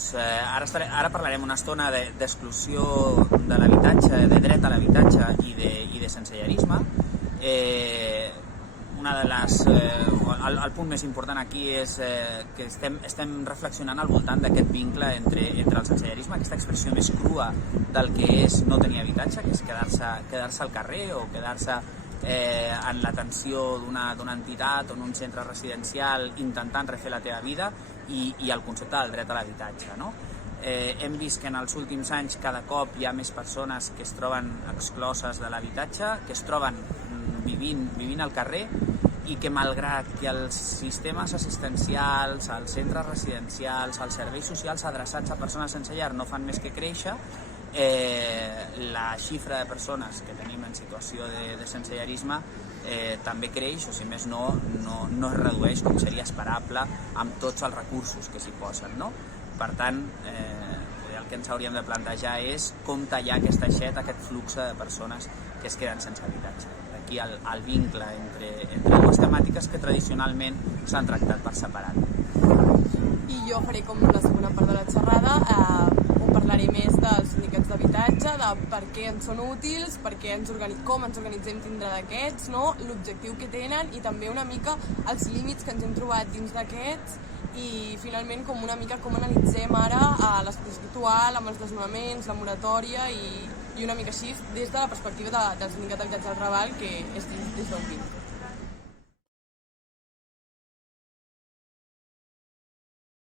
Ara parlarem una estona d'exclusió de l'habitatge, de dret a l'habitatge i de sensellarisme. El punt més important aquí és que estem reflexionant al voltant d'aquest vincle entre el sensellarisme, aquesta expressió més crua del que és no tenir habitatge, que és quedar-se al carrer o quedar-se en l'atenció d'una entitat o en un centre residencial intentant refer la teva vida i el concepte del dret a l'habitatge, no? Hem vist que en els últims anys cada cop hi ha més persones que es troben excloses de l'habitatge, que es troben vivint al carrer i que malgrat que els sistemes assistencials, els centres residencials, els serveis socials adreçats a persones sense llar no fan més que créixer, la xifra de persones que tenim en situació de sensellarisme també creix, o si més no es redueix com seria esperable amb tots els recursos que s'hi posen, no? Per tant, el que ens hauríem de plantejar és com tallar aquesta aixeta, aquest flux de persones que es queden sense habitatge. D'aquí el vincle entre dues temàtiques que tradicionalment s'han tractat per separat. I jo faré com la segona part de la xerrada, on parlaré més dels sindicats d'habitatge, de per què ens són útils, com ens organitzem dintre d'aquests, no? L'objectiu que tenen i també una mica els límits que ens hem trobat dins d'aquests i finalment com una mica com analitzem ara la situació actual amb els desnonaments, la moratòria i una mica així des de la perspectiva del sindicat d'habitatge del Raval, que és des d'on vinc.